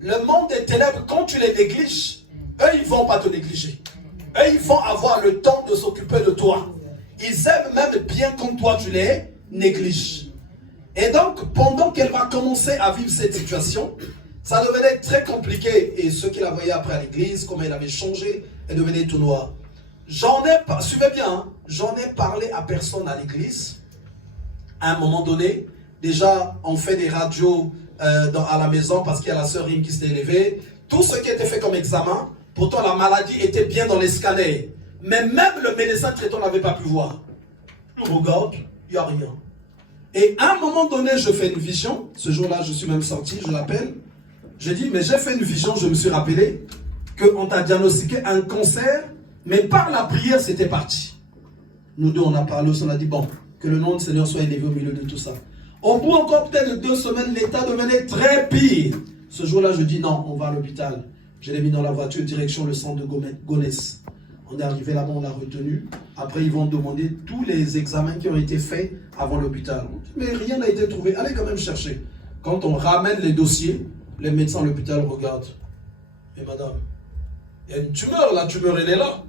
le monde des ténèbres, quand tu les négliges, eux, ils ne vont pas te négliger. Eux, ils vont avoir le temps de s'occuper de toi. Ils aiment même bien quand toi, tu les négliges. Et donc, pendant qu'elle va commencer à vivre cette situation, ça devenait très compliqué. Et ceux qui la voyaient après à l'église, comment elle avait changé, elle devenait tout noir. Suivez bien, hein, j'en ai parlé à personne à l'église. À un moment donné, déjà, on fait des radios à la maison parce qu'il y a la sœur Rim qui s'est élevée. Tout ce qui était fait comme examen, pourtant la maladie était bien dans les scanners. Mais même le médecin traitant n'avait pas pu voir. On regarde, il n'y a rien. Et à un moment donné, je fais une vision. Ce jour-là, je suis même sorti, je l'appelle. Je dis, mais j'ai fait une vision, je me suis rappelé qu'on t'a diagnostiqué un cancer, mais par la prière, c'était parti. Nous deux, on a parlé, on a dit, bon, que le nom du Seigneur soit élevé au milieu de tout ça. Au bout encore peut-être de 2 semaines, l'état devenait très pire. Ce jour-là, je dis, non, on va à l'hôpital. Je l'ai mis dans la voiture, direction le centre de Gonesse. On est arrivé là-bas, on l'a retenu. Après, ils vont demander tous les examens qui ont été faits avant l'hôpital. Mais rien n'a été trouvé. Allez quand même chercher. Quand on ramène les dossiers, les médecins à l'hôpital regardent. Mais madame, il y a une tumeur, la tumeur elle est là.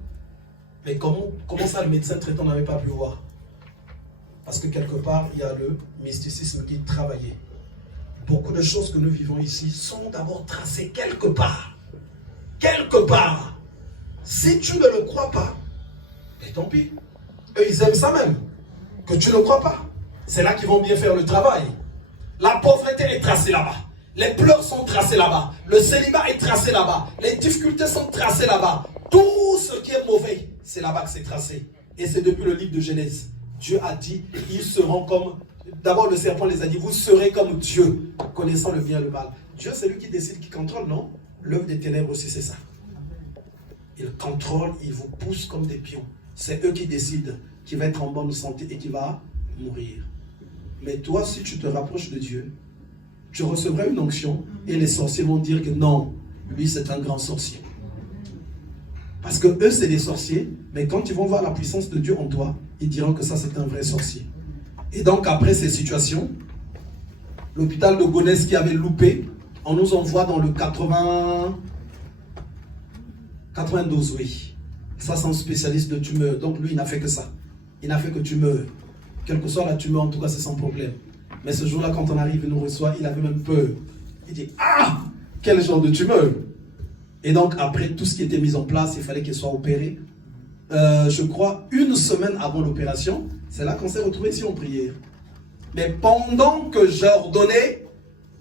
Mais comment ça le médecin traitant n'avait pas pu voir? Parce que quelque part, il y a le mysticisme qui travaillait. Beaucoup de choses que nous vivons ici sont d'abord tracées quelque part. Quelque part. Si tu ne le crois pas, mais tant pis. Eux, ils aiment ça même. Que tu ne crois pas. C'est là qu'ils vont bien faire le travail. La pauvreté est tracée là-bas. Les pleurs sont tracés là-bas. Le célibat est tracé là-bas. Les difficultés sont tracées là-bas. Tout ce qui est mauvais, c'est là-bas que c'est tracé. Et c'est depuis le livre de Genèse. Dieu a dit, ils seront comme... D'abord, le serpent les a dit, vous serez comme Dieu, connaissant le bien et le mal. Dieu, c'est lui qui décide, qui contrôle, non? L'œuvre des ténèbres aussi, c'est ça. Il contrôle, il vous pousse comme des pions. C'est eux qui décident qui va être en bonne santé et qui va mourir. Mais toi, si tu te rapproches de Dieu, tu recevras une onction et les sorciers vont dire que non, lui c'est un grand sorcier. Parce que eux c'est des sorciers, mais quand ils vont voir la puissance de Dieu en toi, ils diront que ça c'est un vrai sorcier. Et donc après ces situations, l'hôpital de Gonesse qui avait loupé, on nous envoie dans le 92, oui. Ça c'est un spécialiste de tumeur, donc lui il n'a fait que ça. Il n'a fait que tumeur. Quelle que soit la tumeur, en tout cas c'est sans problème. Mais ce jour-là, quand on arrive, il nous reçoit, il avait même peur. Il dit, ah, quel genre de tumeur? Et donc, après tout ce qui était mis en place, il fallait qu'il soit opéré. Je crois, 1 semaine avant l'opération, c'est là qu'on s'est retrouvé ici en prière. Mais pendant que j'ordonnais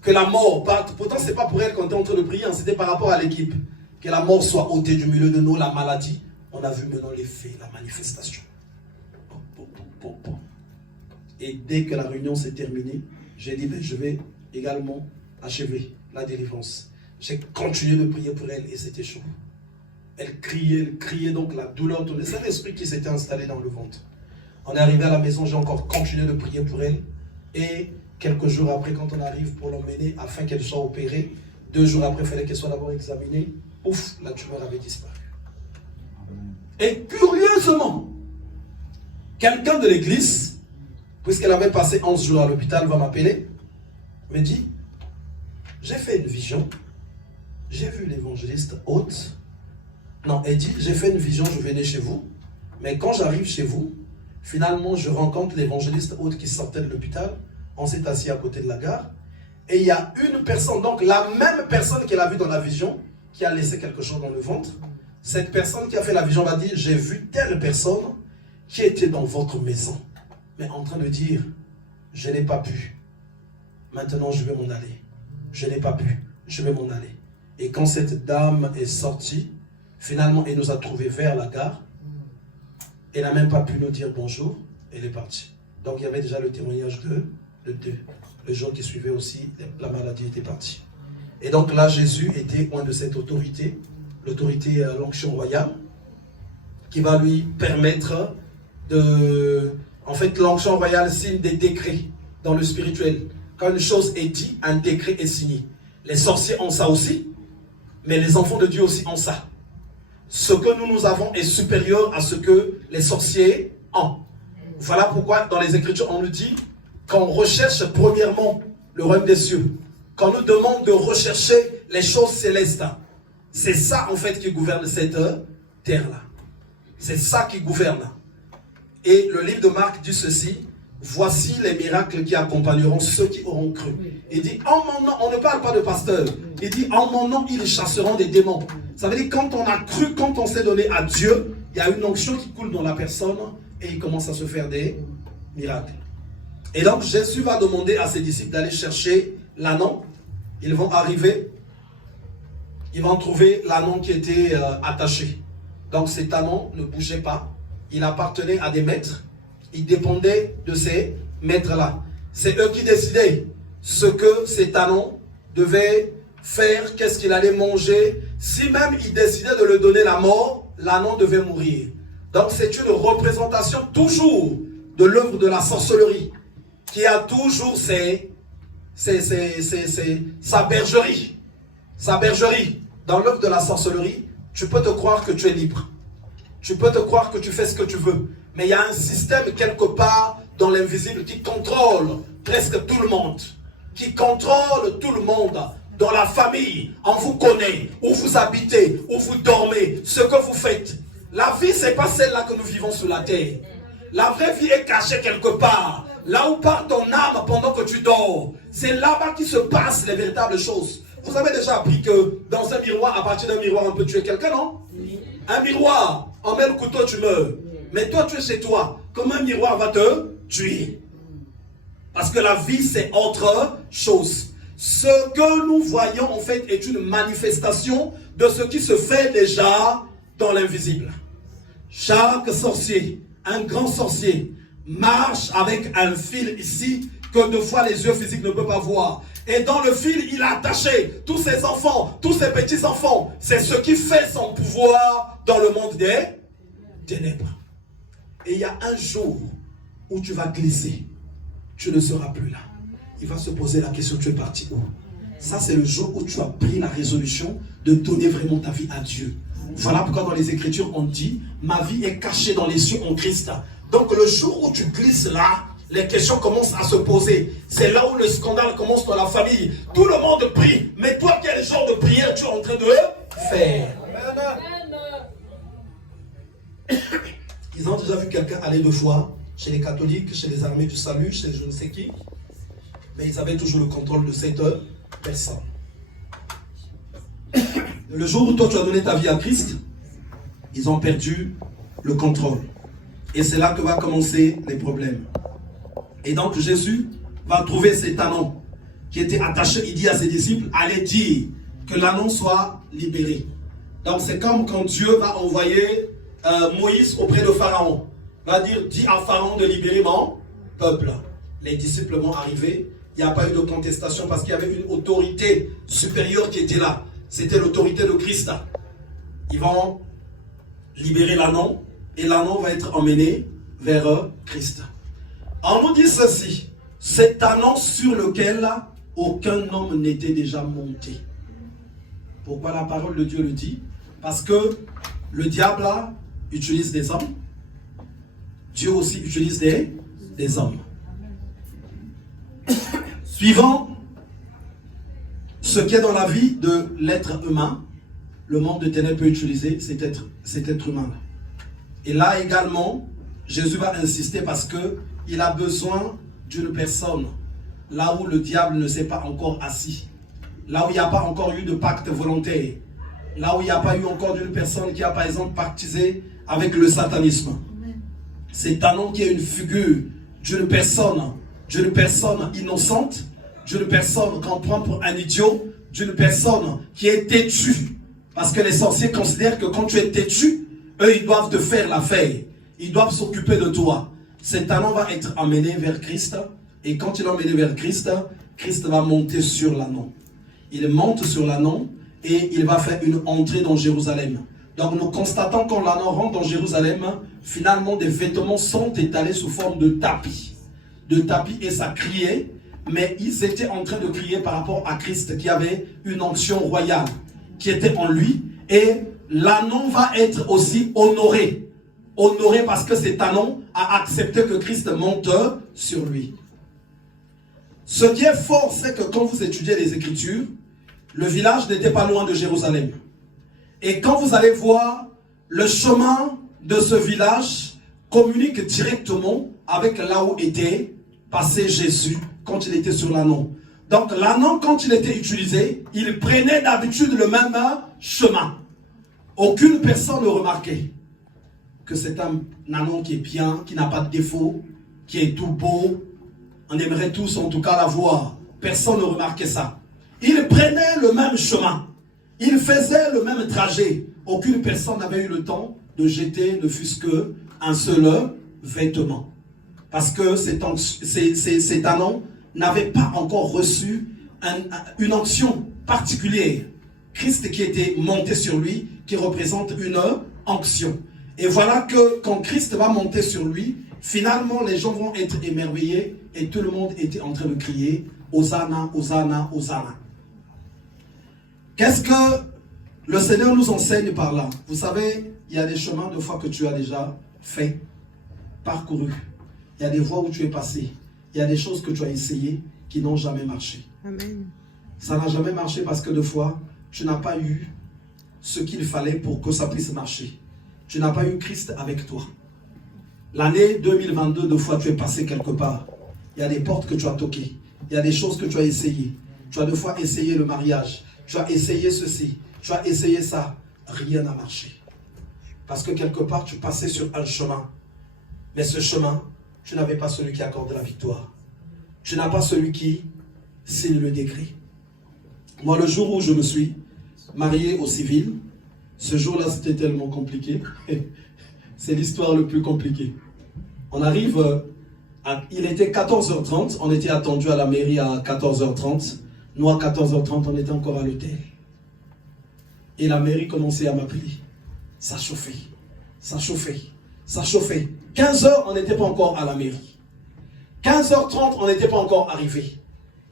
que la mort parte, pourtant, ce n'est pas pour elle qu'on était en train de prier, hein, c'était par rapport à l'équipe. Que la mort soit ôtée du milieu de nous, la maladie. On a vu maintenant les faits, la manifestation. Et dès que la réunion s'est terminée, j'ai dit, je vais également achever la délivrance. J'ai continué de prier pour elle et c'était chaud. Elle criait donc la douleur. C'est un esprit qui s'était installé dans le ventre. On est arrivé à la maison, j'ai encore continué de prier pour elle. Et quelques jours après, quand on arrive pour l'emmener afin qu'elle soit opérée, 2 jours après, il fallait qu'elle soit d'abord examinée. Ouf, la tumeur avait disparu. Et curieusement, quelqu'un de l'église, puisqu'elle avait passé 11 jours à l'hôpital, va m'appeler, me dit, j'ai fait une vision, j'ai vu l'évangéliste hôte. Non, elle dit, j'ai fait une vision, je venais chez vous, mais quand j'arrive chez vous, finalement, je rencontre l'évangéliste hôte qui sortait de l'hôpital, on s'est assis à côté de la gare, et il y a une personne, donc la même personne qu'elle a vue dans la vision, qui a laissé quelque chose dans le ventre. Cette personne qui a fait la vision va dire, j'ai vu telle personne qui était dans votre maison, mais en train de dire, je n'ai pas pu, maintenant je vais m'en aller. Je n'ai pas pu, je vais m'en aller. Et quand cette dame est sortie, finalement elle nous a trouvés vers la gare, elle n'a même pas pu nous dire bonjour, elle est partie. Donc il y avait déjà le témoignage de deux. Le jour qui suivait aussi, la maladie était partie. Et donc là, Jésus était loin de cette autorité, l'autorité à l'onction royale, qui va lui permettre de... En fait, l'onction royale signe des décrets dans le spirituel. Quand une chose est dite, un décret est signé. Les sorciers ont ça aussi, mais les enfants de Dieu aussi ont ça. Ce que nous avons est supérieur à ce que les sorciers ont. Voilà pourquoi dans les Écritures, on nous dit qu'on recherche premièrement le royaume des cieux. Qu'on nous demande de rechercher les choses célestes. C'est ça en fait qui gouverne cette terre-là. C'est ça qui gouverne. Et le livre de Marc dit ceci: voici les miracles qui accompagneront ceux qui auront cru. Il dit, en mon nom, on ne parle pas de pasteur. Il dit, en mon nom, ils chasseront des démons. Ça veut dire, quand on a cru, quand on s'est donné à Dieu, il y a une onction qui coule dans la personne et il commence à se faire des miracles. Et donc, Jésus va demander à ses disciples d'aller chercher l'ânon. Ils vont arriver. Ils vont trouver l'ânon qui était attaché. Donc, cet ânon ne bougeait pas. Il appartenait à des maîtres. Il dépendait de ces maîtres-là. C'est eux qui décidaient ce que cet ânon devait faire, qu'est-ce qu'il allait manger. Si même il décidait de le donner la mort, l'ânon devait mourir. Donc c'est une représentation toujours de l'œuvre de la sorcellerie, qui a toujours sa bergerie. Sa bergerie. Dans l'œuvre de la sorcellerie, tu peux te croire que tu es libre. Tu peux te croire que tu fais ce que tu veux. Mais il y a un système quelque part dans l'invisible qui contrôle presque tout le monde. Qui contrôle tout le monde. Dans la famille, on vous connaît, où vous habitez, où vous dormez, ce que vous faites. La vie, ce n'est pas celle-là que nous vivons sur la terre. La vraie vie est cachée quelque part. Là où part ton âme pendant que tu dors. C'est là-bas qui se passent les véritables choses. Vous avez déjà appris que dans un miroir, à partir d'un miroir, on peut tuer quelqu'un, non? Oui. Un miroir, on met le couteau, tu meurs. Mais toi, tu es chez toi. Comment un miroir va te tuer? Parce que la vie, c'est autre chose. Ce que nous voyons, en fait, est une manifestation de ce qui se fait déjà dans l'invisible. Chaque sorcier, un grand sorcier, marche avec un fil ici que deux fois les yeux physiques ne peuvent pas voir. Et dans le fil, il a attaché tous ses enfants, tous ses petits-enfants. C'est ce qui fait son pouvoir dans le monde des ténèbres. Et il y a un jour où tu vas glisser. Tu ne seras plus là. Il va se poser la question, tu es parti où? Ça, c'est le jour où tu as pris la résolution de donner vraiment ta vie à Dieu. Voilà pourquoi dans les Écritures, on dit, ma vie est cachée dans les cieux en Christ. Donc le jour où tu glisses là, les questions commencent à se poser. C'est là où le scandale commence dans la famille. Tout le monde prie. Mais toi, quel genre de prière tu es en train de faire? Ils ont déjà vu quelqu'un aller 2 fois chez les catholiques, chez les armées du salut, chez je ne sais qui. Mais ils avaient toujours le contrôle de cette personne. Le jour où toi tu as donné ta vie à Christ, ils ont perdu le contrôle. Et c'est là que va commencer les problèmes. Et donc Jésus va trouver cet ânon qui était attaché. Il dit à ses disciples, allez dire que l'ânon soit libéré. Donc c'est comme quand Dieu va envoyer Moïse auprès de Pharaon. Va dire, dis à Pharaon de libérer mon peuple. Les disciples vont arriver. Il n'y a pas eu de contestation parce qu'il y avait une autorité supérieure qui était là. C'était l'autorité de Christ. Ils vont libérer l'ânon et l'ânon va être emmené vers Christ. On nous dit ceci, cet ânon sur lequel aucun homme n'était déjà monté. Pourquoi la parole de Dieu le dit? Parce que le diable utilise des hommes. Dieu aussi utilise des hommes. Suivant ce qui est dans la vie de l'être humain, le monde de ténèbres peut utiliser cet être humain-là. Et là également, Jésus va insister parce qu'il a besoin d'une personne, là où le diable ne s'est pas encore assis, là où il n'y a pas encore eu de pacte volontaire, là où il n'y a pas eu encore d'une personne qui a par exemple pactisé avec le satanisme. C'est un nom qui est une figure d'une personne innocente, d'une personne qu'on prend pour un idiot, d'une personne qui est têtue. Parce que les sorciers considèrent que quand tu es têtu, eux ils doivent te faire l'affaire. Ils doivent s'occuper de toi. Cet ânon va être emmené vers Christ. Et quand il est emmené vers Christ, Christ va monter sur l'ânon. Il monte sur l'ânon et il va faire une entrée dans Jérusalem. Donc nous constatons quand l'ânon rentre dans Jérusalem, finalement des vêtements sont étalés sous forme de tapis. Et ça criait, mais ils étaient en train de crier par rapport à Christ qui avait une onction royale qui était en lui. Et l'ânon va être aussi honoré. Honoré parce que cet ânon a accepté que Christ monte sur lui. Ce qui est fort, c'est que quand vous étudiez les Écritures, Le village n'était pas loin de Jérusalem. Et quand vous allez voir, le chemin de ce village communique directement avec là où était passé Jésus quand il était sur l'ânon. Donc l'ânon, quand il était utilisé, il prenait d'habitude le même chemin. Aucune personne ne remarquait que c'est un ânon qui est bien, qui n'a pas de défaut, qui est tout beau. On aimerait tous en tout cas la voir. Personne ne remarquait ça. Il prenait le même chemin. Il faisait le même trajet. Aucune personne n'avait eu le temps de jeter ne fût-ce qu'un seul vêtement. Parce que cet ânon n'avait pas encore reçu une onction particulière. Christ qui était monté sur lui, qui représente une onction. Et voilà que quand Christ va monter sur lui, finalement les gens vont être émerveillés et tout le monde était en train de crier « Hosanna, Hosanna, Hosanna ». Qu'est-ce que le Seigneur nous enseigne par là? Vous savez, il y a des chemins de foi que tu as déjà fait, parcouru. Il y a des voies où tu es passé. Il y a des choses que tu as essayées qui n'ont jamais marché. Amen. Ça n'a jamais marché parce que de fois, tu n'as pas eu ce qu'il fallait pour que ça puisse marcher. Tu n'as pas eu Christ avec toi. L'année 2022, de fois, tu es passé quelque part. Il y a des portes que tu as toquées. Il y a des choses que tu as essayées. Tu as de fois essayé le mariage. Tu as essayé ceci. Tu as essayé ça. Rien n'a marché. Parce que quelque part, tu passais sur un chemin. Mais ce chemin, tu n'avais pas celui qui accorde la victoire. Tu n'as pas celui qui signe le décret. Moi, le jour où je me suis marié au civil, ce jour-là, c'était tellement compliqué. C'est l'histoire le plus compliquée. On arrive, il était 14h30, on était attendu à la mairie à 14h30. Nous, à 14h30, on était encore à l'hôtel. Et la mairie commençait à m'appeler. Ça chauffait, ça chauffait, ça chauffait. 15h, on n'était pas encore à la mairie. 15h30, on n'était pas encore arrivé.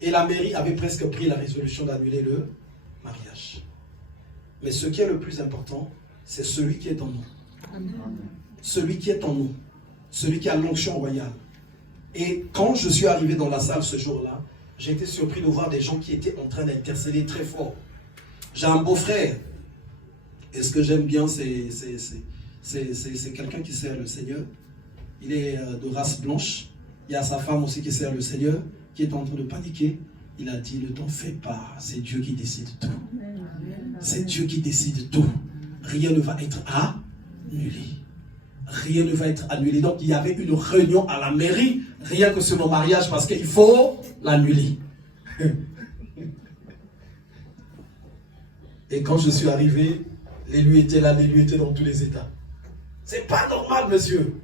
Et la mairie avait presque pris la résolution d'annuler le mariage. Mais ce qui est le plus important, c'est celui qui est en nous. Amen. Celui qui est en nous. Celui qui a l'onction royale. Et quand je suis arrivé dans la salle ce jour-là, j'ai été surpris de voir des gens qui étaient en train d'intercéder très fort. J'ai un beau-frère. Et ce que j'aime bien, c'est quelqu'un qui sert le Seigneur. Il est de race blanche. Il y a sa femme aussi qui sert le Seigneur, qui est en train de paniquer. Il a dit, ne t'en fais pas, c'est Dieu qui décide tout. C'est Dieu qui décide tout. Rien ne va être annulé. Rien ne va être annulé. Donc il y avait une réunion à la mairie, rien que sur mon mariage, parce qu'il faut l'annuler. Et quand je suis arrivé, l'élu était là, l'élu était dans tous les états. C'est pas normal, monsieur.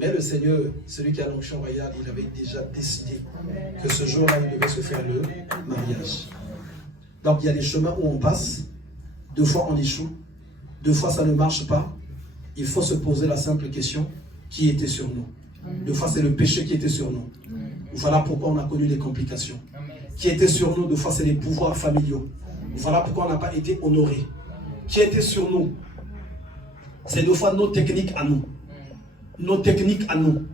Mais le Seigneur, celui qui a l'onction royale, il avait déjà décidé que ce jour-là, il devait se faire le mariage. Donc il y a des chemins où on passe, deux fois on échoue, deux fois ça ne marche pas. Il faut se poser la simple question, qui était sur nous? Deux fois c'est le péché qui était sur nous. Voilà pourquoi on a connu les complications. Qui était sur nous, deux fois c'est les pouvoirs familiaux. Voilà pourquoi on n'a pas été honoré. Qui était sur nous? C'est deux fois nos techniques à nous. Nos techniques à nous.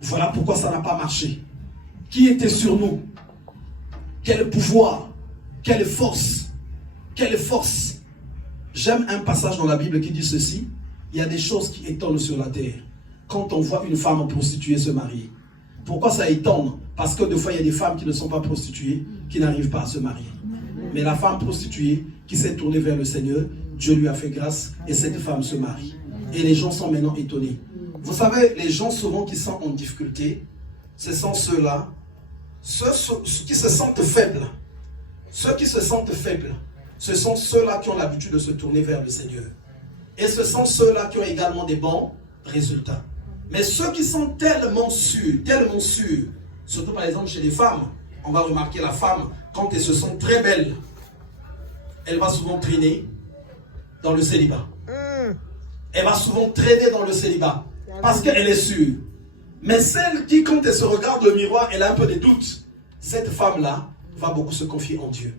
Voilà pourquoi ça n'a pas marché. Qui était sur nous? Quel pouvoir? Quelle force? Quelle force? J'aime un passage dans la Bible qui dit ceci. Il y a des choses qui étonnent sur la terre. Quand on voit une femme prostituée se marier. Pourquoi ça étonne? Parce que des fois il y a des femmes qui ne sont pas prostituées, qui n'arrivent pas à se marier. Mais la femme prostituée qui s'est tournée vers le Seigneur, Dieu lui a fait grâce et cette femme se marie. Et les gens sont maintenant étonnés. Vous savez, les gens souvent qui sont en difficulté, ce sont ceux-là, ceux qui se sentent faibles. Ceux qui se sentent faibles, ce sont ceux-là qui ont l'habitude de se tourner vers le Seigneur. Et ce sont ceux-là qui ont également des bons résultats. Mais ceux qui sont tellement sûrs, surtout par exemple chez les femmes, on va remarquer la femme, quand elles se sent très belles, elle va souvent traîner dans le célibat. Elle va souvent traîner dans le célibat. Parce qu'elle est sûre. Mais celle qui, quand elle se regarde le miroir, elle a un peu de doute. Cette femme-là va beaucoup se confier en Dieu.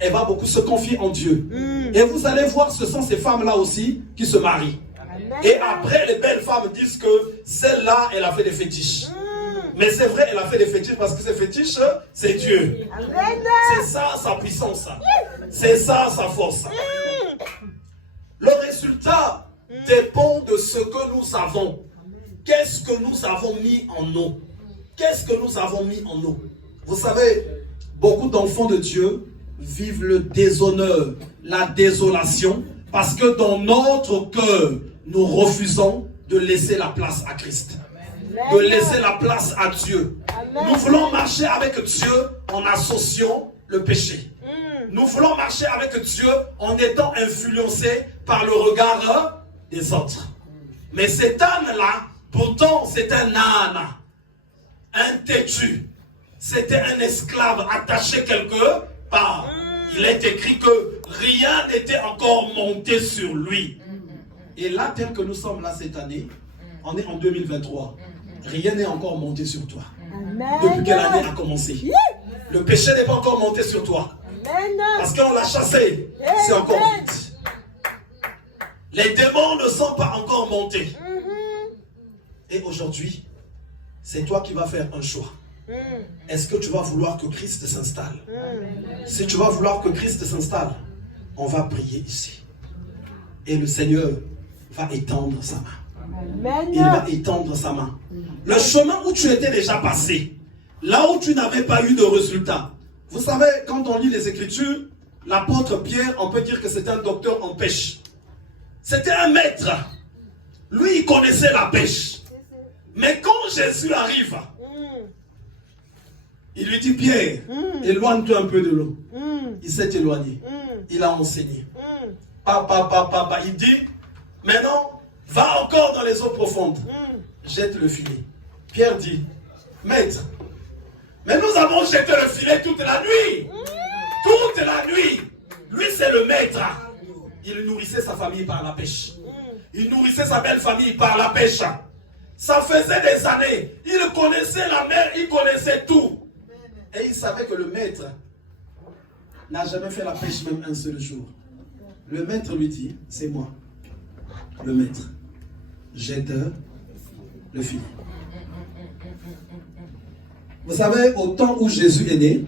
Elle va beaucoup se confier en Dieu. Et vous allez voir, ce sont ces femmes-là aussi qui se marient. Et après, les belles femmes disent que celle-là, elle a fait des fétiches. Mais c'est vrai, elle a fait des fétiches parce que ces fétiches, c'est Dieu. C'est ça sa puissance. C'est ça sa force. Le résultat dépend de ce que nous avons. Qu'est-ce que nous avons mis en nous? Qu'est-ce que nous avons mis en nous? Vous savez, beaucoup d'enfants de Dieu vivent le déshonneur, la désolation, parce que dans notre cœur, nous refusons de laisser la place à Christ. De laisser la place à Dieu. Nous voulons marcher avec Dieu en associant le péché. Nous voulons marcher avec Dieu en étant influencés par le regard des autres. Mais cet âne-là, pourtant c'est un âne, un têtu. C'était un esclave attaché quelque part. Il est écrit que rien n'était encore monté sur lui. Et là, tel que nous sommes là cette année, on est en 2023. Rien n'est encore monté sur toi. Depuis quelle année a commencé? Le péché n'est pas encore monté sur toi. Parce qu'on l'a chassé. C'est encore vite. Les démons ne sont pas encore montés. Et aujourd'hui, c'est toi qui vas faire un choix. Est-ce que tu vas vouloir que Christ s'installe? Si tu vas vouloir que Christ s'installe, on va prier ici. Et le Seigneur va étendre sa main. Il va étendre sa main. Le chemin où tu étais déjà passé, là où tu n'avais pas eu de résultat. Vous savez, quand on lit les Écritures, l'apôtre Pierre, on peut dire que c'était un docteur en pêche. C'était un maître. Lui, il connaissait la pêche. Mais quand Jésus arrive, il lui dit, Pierre, éloigne-toi un peu de l'eau. Il s'est éloigné. Il a enseigné. Papa. Il dit, maintenant, va encore dans les eaux profondes. Jette le filet. Pierre dit, maître, mais nous avons jeté le filet toute la nuit. Toute la nuit. Lui, c'est le maître. Il nourrissait sa famille par la pêche. Il nourrissait sa belle famille par la pêche. Ça faisait des années. Il connaissait la mer, il connaissait tout. Et il savait que le maître n'a jamais fait la pêche même un seul jour. Le maître lui dit, c'est moi, le maître. Jette le filet. Vous savez, au temps où Jésus est né,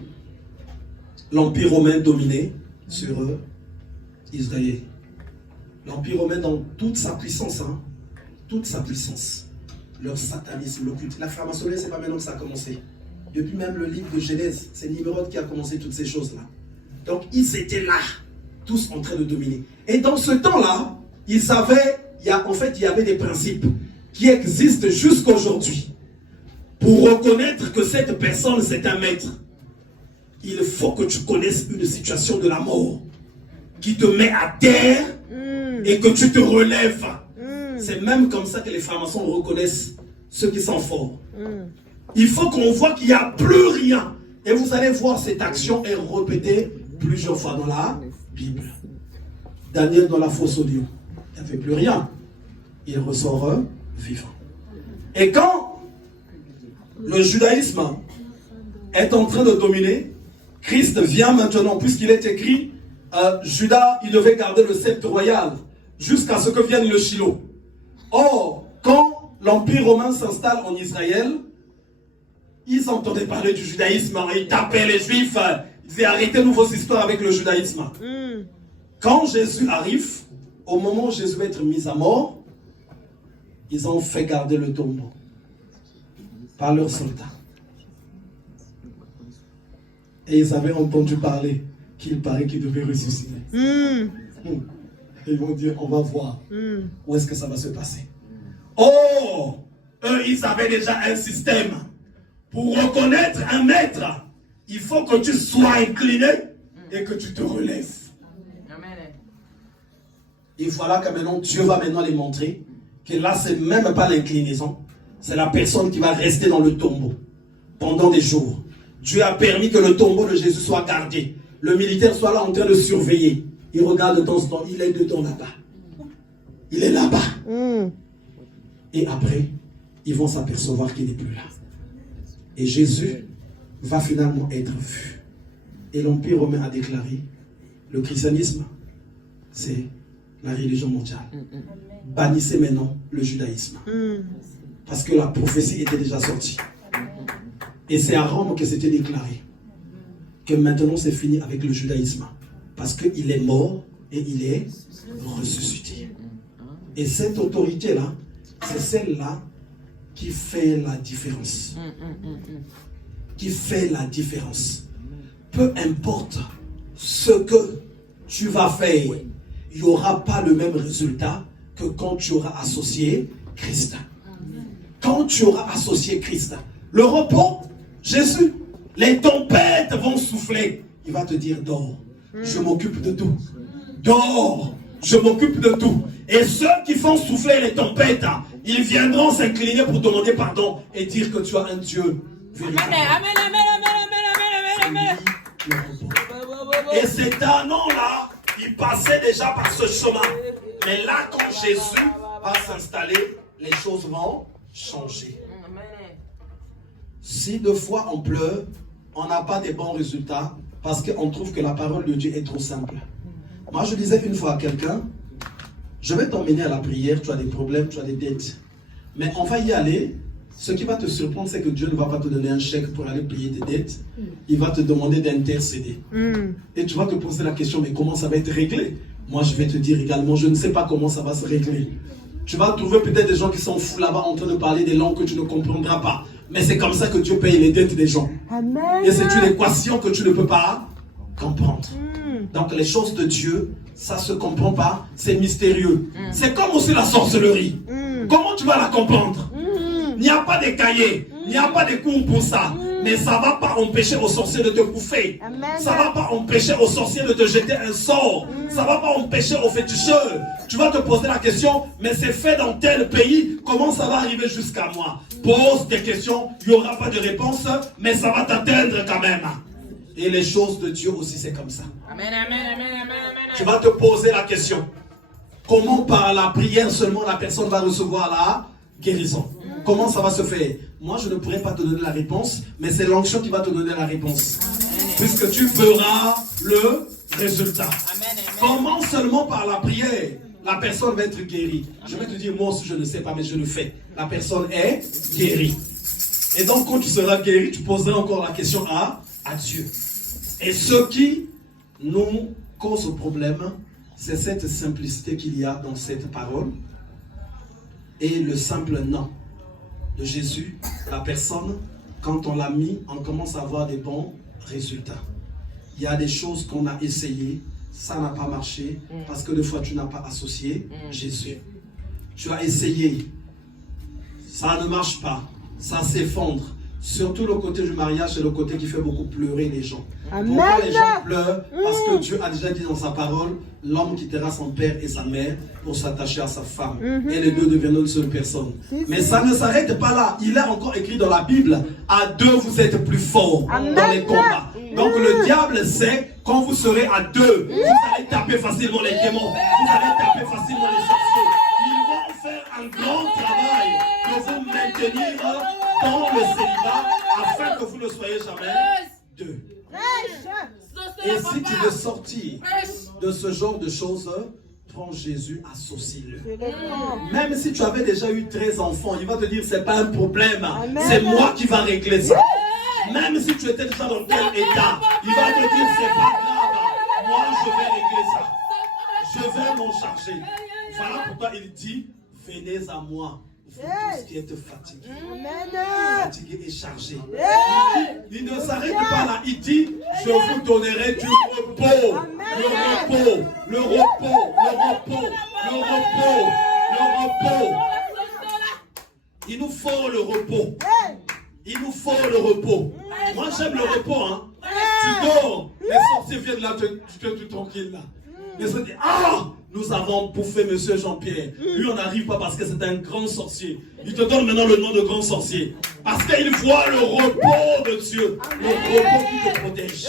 l'Empire romain dominait sur Israël. L'Empire romain dans toute sa puissance, toute sa puissance. Leur satanisme, l'occulte. La franc-maçonnerie, c'est pas maintenant que ça a commencé. Depuis même le livre de Genèse, c'est Nimrod qui a commencé toutes ces choses-là. Donc, ils étaient là, tous en train de dominer. Et dans ce temps-là, ils savaient, en fait, il y avait des principes qui existent jusqu'à aujourd'hui. Pour reconnaître que cette personne, c'est un maître, il faut que tu connaisses une situation de la mort qui te met à terre et que tu te relèves. C'est même comme ça que les francs-maçons reconnaissent ceux qui sont forts. Il faut qu'on voit qu'il n'y a plus rien. Et vous allez voir cette action est répétée plusieurs fois dans la Bible. Daniel dans la fosse au lion. Il n'y avait plus rien. Il ressort vivant. Et quand le judaïsme est en train de dominer, Christ vient maintenant, puisqu'il est écrit, Judas, il devait garder le sceptre royal jusqu'à ce que vienne le Shiloh. Or, quand l'Empire romain s'installe en Israël, ils entendaient parler du judaïsme, ils tapaient les juifs, ils disaient arrêtez-nous vos histoires avec le judaïsme. Quand Jésus arrive, au moment où Jésus va être mis à mort, ils ont fait garder le tombeau par leurs soldats. Et ils avaient entendu parler qu'il paraît qu'il devait ressusciter. Ils vont dire, on va voir où est-ce que ça va se passer. Oh, eux, ils avaient déjà un système. Pour reconnaître un maître, il faut que tu sois incliné et que tu te relèves. Et voilà que maintenant, Dieu va maintenant les montrer que là, c'est même pas l'inclinaison. C'est la personne qui va rester dans le tombeau pendant des jours. Dieu a permis que le tombeau de Jésus soit gardé. Le militaire soit là en train de surveiller. Il regarde de temps en temps, il est dedans là-bas. Il est là-bas. Et après, ils vont s'apercevoir qu'il n'est plus là. Et Jésus va finalement être vu. Et l'Empire romain a déclaré, le christianisme, c'est la religion mondiale. Bannissez maintenant le judaïsme. Parce que la prophétie était déjà sortie. Et c'est à Rome que c'était déclaré que maintenant c'est fini avec le judaïsme. Parce qu'il est mort et il est ressuscité. Et cette autorité-là, c'est celle-là qui fait la différence. Qui fait la différence. Peu importe ce que tu vas faire, il n'y aura pas le même résultat que quand tu auras associé Christ. Quand tu auras associé Christ, le repos, Jésus, les tempêtes vont souffler. Il va te dire, dors, je m'occupe de tout. Dors, je m'occupe de tout. Et ceux qui font souffler les tempêtes, ils viendront s'incliner pour demander pardon et dire que tu as un Dieu véritable. Amen, amen, amen, amen, amen. Et cet anon-là, il passait déjà par ce chemin. Mais là, quand Jésus va s'installer, les choses vont changer. Si deux fois on pleure, on n'a pas de bons résultats parce qu'on trouve que la parole de Dieu est trop simple. Moi, je disais une fois à quelqu'un, je vais t'emmener à la prière, tu as des problèmes, tu as des dettes. Mais on va y aller. Ce qui va te surprendre, c'est que Dieu ne va pas te donner un chèque pour aller payer tes dettes. Il va te demander d'intercéder. Et tu vas te poser la question, mais comment ça va être réglé? Moi, je vais te dire également, je ne sais pas comment ça va se régler. Tu vas trouver peut-être des gens qui sont fous là-bas en train de parler des langues que tu ne comprendras pas. Mais c'est comme ça que Dieu paye les dettes des gens. Amen. Et c'est une équation que tu ne peux pas comprendre. Donc les choses de Dieu, ça ne se comprend pas, c'est mystérieux. C'est comme aussi la sorcellerie. Comment tu vas la comprendre? Il n'y a pas de cahier, il n'y a pas de cours pour ça. Mais ça ne va pas empêcher aux sorciers de te bouffer. Ça ne va pas empêcher aux sorciers de te jeter un sort. Ça ne va pas empêcher aux féticheurs. Tu vas te poser la question, mais c'est fait dans tel pays, comment ça va arriver jusqu'à moi? Pose des questions, il n'y aura pas de réponse, mais ça va t'atteindre quand même. Et les choses de Dieu aussi, c'est comme ça. Amen, amen, amen, amen, amen. Tu vas te poser la question, comment par la prière seulement la personne va recevoir la guérison? Comment ça va se faire? Moi, je ne pourrais pas te donner la réponse, mais c'est l'onction qui va te donner la réponse. Puisque tu verras le résultat. Amen, amen. Comment seulement par la prière la personne va être guérie? Je vais te dire, moi aussi je ne sais pas, mais je le fais. La personne est guérie. Et donc quand tu seras guéri, tu poseras encore la question à Dieu. Et ce qui nous cause problème, c'est cette simplicité qu'il y a dans cette parole. Et le simple non de Jésus, la personne, quand on l'a mis, on commence à avoir des bons résultats. Il y a des choses qu'on a essayées, ça n'a pas marché, parce que des fois tu n'as pas associé Jésus. Tu as essayé, ça ne marche pas, ça s'effondre. Surtout le côté du mariage, c'est le côté qui fait beaucoup pleurer les gens. Amen. Pourquoi les gens pleurent? Parce que Dieu a déjà dit dans sa parole, l'homme quittera son père et sa mère pour s'attacher à sa femme. Et les deux deviendront une seule personne. Mais ça ne s'arrête pas là. Il est encore écrit dans la Bible, à deux vous êtes plus forts dans les combats. Donc le diable sait, quand vous serez à deux, vous allez taper facilement les démons. Vous allez taper facilement les sorciers. Ils vont faire un grand travail pour vous maintenir dans le célibat, afin que vous ne soyez jamais deux. Et si tu veux sortir de ce genre de choses, prends Jésus, associe-le. Même si tu avais déjà eu 13 enfants, il va te dire, c'est pas un problème, c'est moi qui va régler ça. Même si tu étais déjà dans quel état, il va te dire, c'est pas grave, moi je vais régler ça. Je vais m'en charger. Voilà pourquoi il dit, venez à moi. Vous tous qui êtes fatigués, et chargés. Il ne s'arrête pas là. Il dit, je vous donnerai du repos. Le repos, le repos, le repos, le repos, le repos. Il nous faut le repos. Il nous faut le repos. Moi j'aime le repos. Hein. Tu dors, les sorciers viennent là, tu es tout tranquille là. Mais ça dit, ah, nous avons bouffé monsieur Jean-Pierre. Lui, on n'arrive pas parce que c'est un grand sorcier. Il te donne maintenant le nom de grand sorcier. Parce qu'il voit le repos de Dieu. Le repos qui te protège.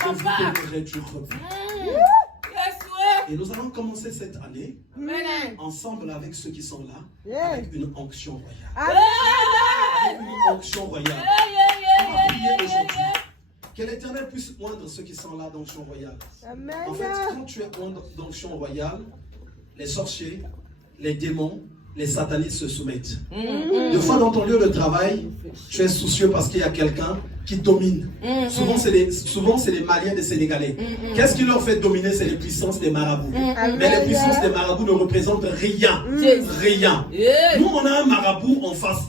Je vous donnerai du repos. Et nous allons commencer cette année ensemble avec ceux qui sont là, avec une onction royale. Avec une onction royale. On va prier aujourd'hui. Que l'Éternel puisse oindre ceux qui sont là d'onction royale. En fait, quand tu es oindre d'onction royale, les sorciers, les démons, les satanistes se soumettent. Des fois, dans ton lieu de travail, tu es soucieux parce qu'il y a quelqu'un qui domine. Souvent, c'est les Maliens, des Sénégalais. Qu'est-ce qui leur fait dominer? C'est les puissances des marabouts. Mais les puissances des marabouts ne représentent rien. Rien. Nous, on a un marabout en face,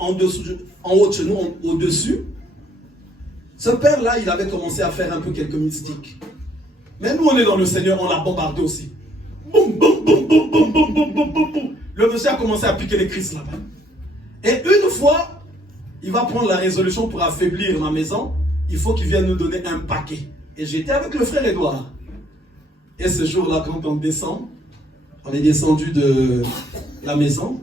en haut de chez nous, au-dessus. Ce père-là, il avait commencé à faire un peu quelques mystiques. Mais nous, on est dans le Seigneur, on l'a bombardé aussi. Boum, boum, boum, boum, boum, boum, boum, boum, boum, boum. Le monsieur a commencé à piquer les crises là-bas. Et une fois, il va prendre la résolution pour affaiblir ma maison. Il faut qu'il vienne nous donner un paquet. Et j'étais avec le frère Edouard. Et ce jour-là, quand on descend, on est descendu de la maison.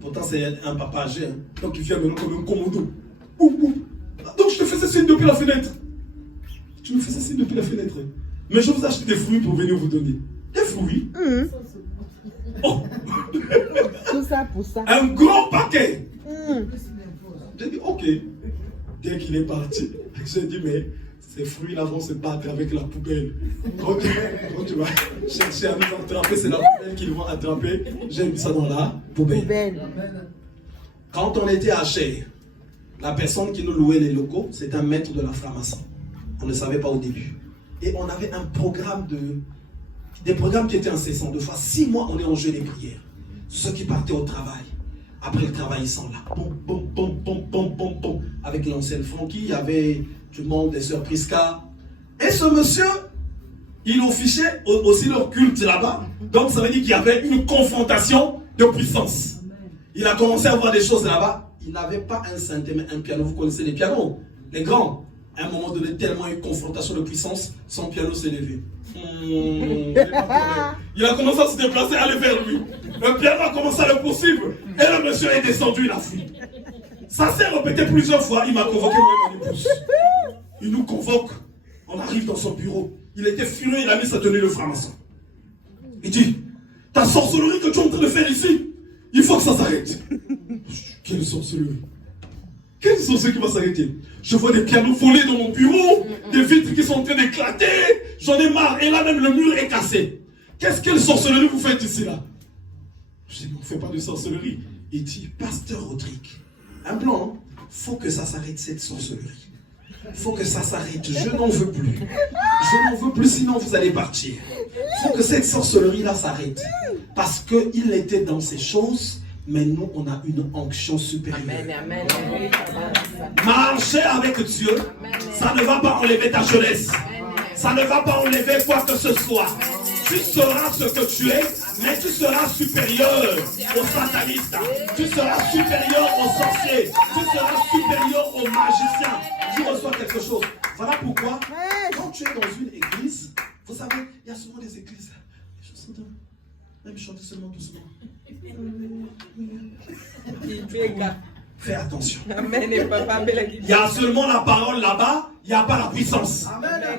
Pourtant, c'est un papa âgé. Hein. Donc, il vient me comme un commando. Boum, boum. Donc, je te faisais signe depuis la fenêtre. Tu me faisais signe depuis la fenêtre. Mais je vous ai acheté des fruits pour venir vous donner. Des fruits. Oh. Tout ça pour ça. Un gros paquet. J'ai dit, ok. Dès qu'il est parti, j'ai dit, mais ces fruits-là vont se battre avec la poubelle. Quand tu vas chercher à nous attraper, c'est la poubelle qu'ils vont attraper. J'ai mis ça dans la poubelle. Quand on était à Cher, la personne qui nous louait les locaux, c'est un maître de la franc-maçon. On ne savait pas au début. Et on avait un programme des programmes qui étaient incessants. 2 fois 6 mois, on est en jeu des prières. Ceux qui partaient au travail, après le travail, ils sont là. Bon, bon, bon, bon, bon, bon, bon. Avec l'ancienne Francky, il y avait tout le monde, des sœurs Prisca. Et ce monsieur, il officiait aussi leur culte là-bas. Donc ça veut dire qu'il y avait une confrontation de puissance. Il a commencé à voir des choses là-bas. Il n'avait pas un synthé, mais un piano. Vous connaissez les pianos, les grands. À un moment donné, tellement une confrontation de puissance, son piano s'est levé. Il a commencé à se déplacer, aller vers lui. Le piano a commencé à le poursuivre. Et le monsieur est descendu, il a fui. Ça s'est répété plusieurs fois. Il m'a convoqué, moi et mon épouse. Il nous convoque. On arrive dans son bureau. Il était furieux, il a mis sa tenue de franc-maçon. Il dit, ta sorcellerie que tu es en train de faire ici, il faut que ça s'arrête. Quelle sorcellerie? Quelle sorcellerie qui va s'arrêter? Je vois des pianos volés dans mon bureau, des vitres qui sont en train d'éclater. J'en ai marre. Et là même le mur est cassé. Quelle sorcellerie vous faites ici là? Je dis, on ne fait pas de sorcellerie. Il dit, pasteur Rodrigue, un blanc, faut que ça s'arrête cette sorcellerie. Faut que ça s'arrête. Je n'en veux plus. Je n'en veux plus, sinon vous allez partir. Faut que cette sorcellerie là s'arrête. Parce qu'il était dans ces choses. Mais nous, on a une onction supérieure. Amen, amen. Marcher avec Dieu, ça ne va pas enlever ta jeunesse. Ça ne va pas enlever quoi que ce soit. Tu seras ce que tu es, mais tu seras supérieur aux satanistes. Tu seras supérieur aux sorciers. Tu seras supérieur aux magiciens. Tu reçois quelque chose. Voilà pourquoi, quand tu es dans une église, vous savez, il y a souvent des églises. Même chanter seulement doucement. Fais attention. Il y a seulement la parole là-bas, il n'y a pas la puissance.